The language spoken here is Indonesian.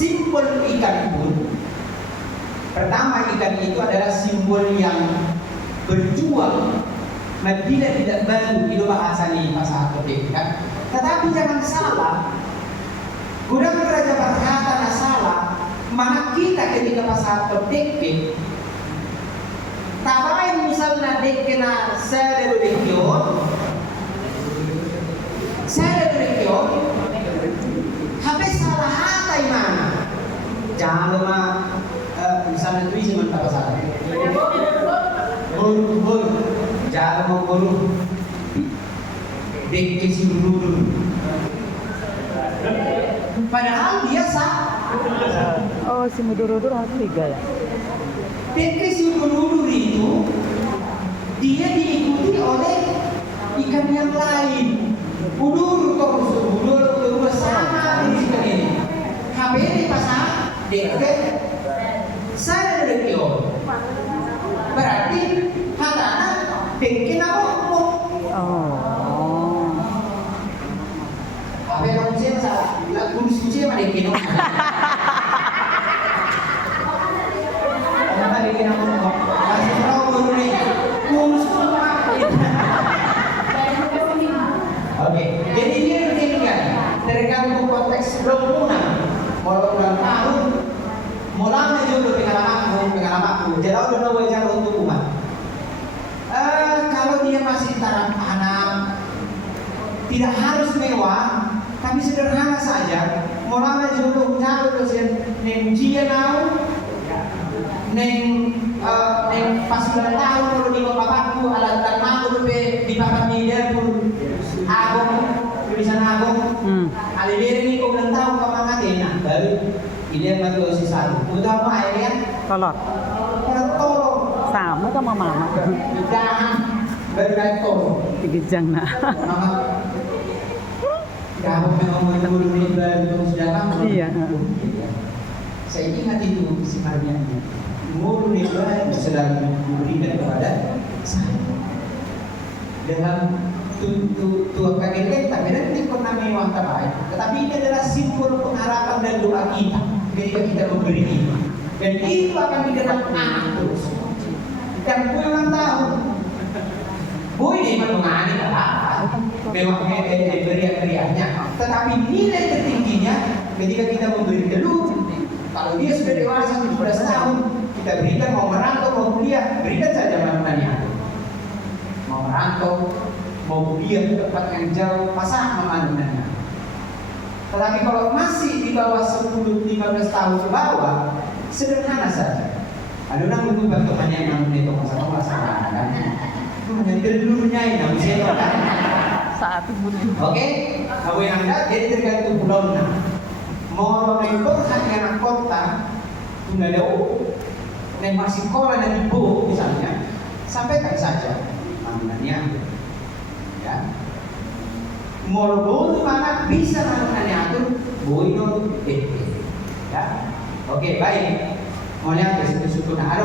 simbol ikan pun, pertama ikan itu adalah simbol yang berjuang, tidak baru itu bahasa ini bahasa Arabik kan. Tetapi jangan salah, gudang raja berkata salah, mana kita ketika bahasa Arabik tabain misalnya dekena saya region, habis salah hatai mana? Jangan lupa misalnya tulis sementara salah. Bol, jangan mau bolu. Dekke si dulu. Padahal dia sah. Oh, si Mudur-Mudur harus 3 ya? Dekke si dulu itu dia diikuti oleh ikan yang lain. Udur sama ikan ini. Habis pasang dekke saya region. Berarti katanya dekke nama apa yang saya salah? Lagu suci mana dekke nama? Apa dekke nama? Masih tahu baru nih. Kurus Oke, jadi dia begini tergantung konteks bangunan. Kalau ulang tahun, mulanya juga pengalamanku. Jadi udah wajar untuk umat. Kalau dia masih taraf anak, tidak harus mewah, tapi sederhana saja. Mulanya juga ujar dosen neng jianau, neng pas ulang tahun kalau di bapakku alat tanah di papan media pun agong tulisan agong. Alibir ini kau ulang tahun kau mangatin, baru ini yang baru sisa. Utama ayat Kolot. tolong. Sama sama mama. Jangan bergantung. Digejang na. Kalau memang menurut itu sudah lama. Iya. Saya ingat itu sebenarnya. Mulu nilai sedang diberikan kepada saya. Dalam tuh kaget tapi nanti pernah mewah terbaik. Tetapi ini adalah simbol pengharapan dan doa kita ketika kita memberi ini. Dan itu akan didapat anak terus. Dan gue ulang tahun. Gue ini mengani apa? Memang beriak-beriaknya. Tetapi nilai tertingginya ketika kita memberi dulu. Kalau dia sudah dewasa 17 tahun, kita berikan mau merantau mau kuliah, berikan saja mantannya. Mau merantau, mau kuliah ke tempat yang jauh, pasang mantannya. Tetapi kalau masih di bawah 10-15 tahun ke bawah, sederhana saja. Ada orang berubah temannya yang itu masalah kan? Hanya telurnya ini saya kan. Satu pun. Oke, kalau yang ada jadi tergantung pulaunya. Mau mengikut hanya anak kota, tunda jauh, yang masih sekolah dan ibu misalnya, sampaikan saja panggilannya. Ya, mau di mana bisa panggilannya atur, boino, ya. Oke, baik. Maunya ke situ-situ. Nah,